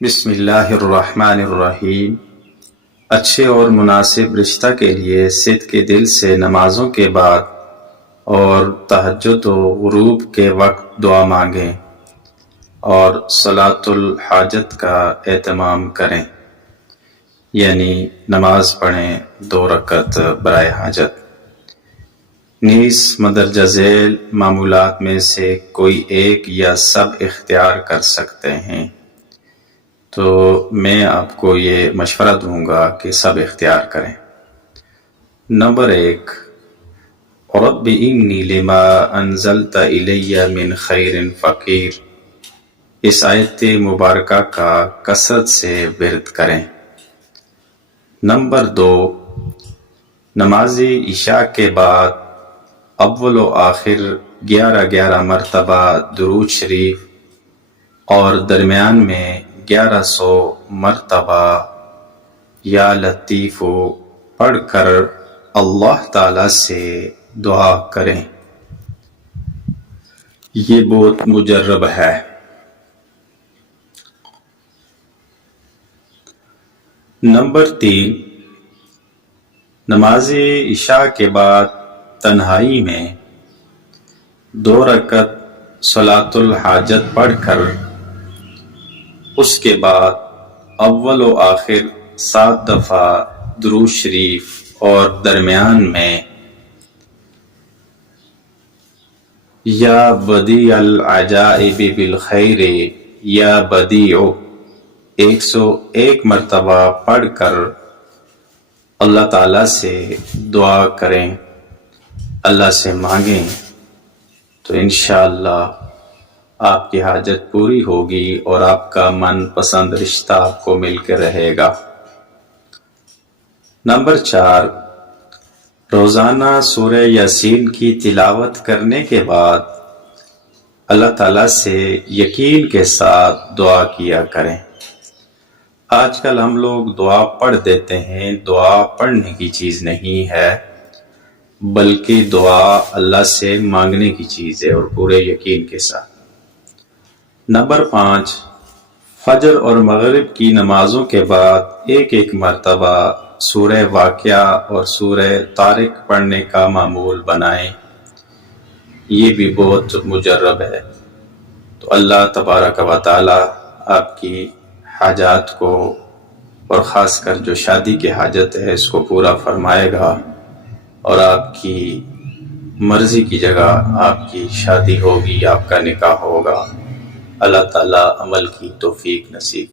بسم اللہ الرحمن الرحیم۔ اچھے اور مناسب رشتہ کے لیے صدق کے دل سے نمازوں کے بعد اور تہجد و غروب کے وقت دعا مانگیں اور صلاۃ الحاجت کا اہتمام کریں، یعنی نماز پڑھیں 2 رکعت برائے حاجت۔ نیز مندرجہ ذیل معمولات میں سے کوئی ایک یا سب اختیار کر سکتے ہیں، تو میں آپ کو یہ مشورہ دوں گا کہ سب اختیار کریں۔ نمبر 1، رب انی لما انزلت الی من خیر فقیر، اس آیت مبارکہ کا کثرت سے ورد کریں۔ نمبر 2، نماز عشاء کے بعد اول و آخر 11 مرتبہ درود شریف اور درمیان میں 1100 مرتبہ یا لطیف پڑھ کر اللہ تعالی سے دعا کریں، یہ بہت مجرب ہے۔ نمبر 3، نماز عشاء کے بعد تنہائی میں 2 رکعت صلاۃ الحاجت پڑھ کر اس کے بعد اول و آخر 7 دفعہ درود شریف اور درمیان میں یا بدیع العجائب بالخیر یا بدیع 101 مرتبہ پڑھ کر اللہ تعالیٰ سے دعا کریں، اللہ سے مانگیں، تو انشاءاللہ آپ کی حاجت پوری ہوگی اور آپ کا من پسند رشتہ آپ کو مل کے رہے گا۔ نمبر 4، روزانہ سورہ یاسین کی تلاوت کرنے کے بعد اللہ تعالیٰ سے یقین کے ساتھ دعا کیا کریں۔ آج کل ہم لوگ دعا پڑھ دیتے ہیں، دعا پڑھنے کی چیز نہیں ہے، بلکہ دعا اللہ سے مانگنے کی چیز ہے اور پورے یقین کے ساتھ۔ نمبر 5، فجر اور مغرب کی نمازوں کے بعد 1 مرتبہ سورہ واقعہ اور سورہ طارق پڑھنے کا معمول بنائیں، یہ بھی بہت مجرب ہے۔ تو اللہ تبارک و تعالی آپ کی حاجات کو، اور خاص کر جو شادی کی حاجت ہے، اس کو پورا فرمائے گا اور آپ کی مرضی کی جگہ آپ کی شادی ہوگی، آپ کا نکاح ہوگا۔ اللہ تعالیٰ عمل کی توفیق نصیب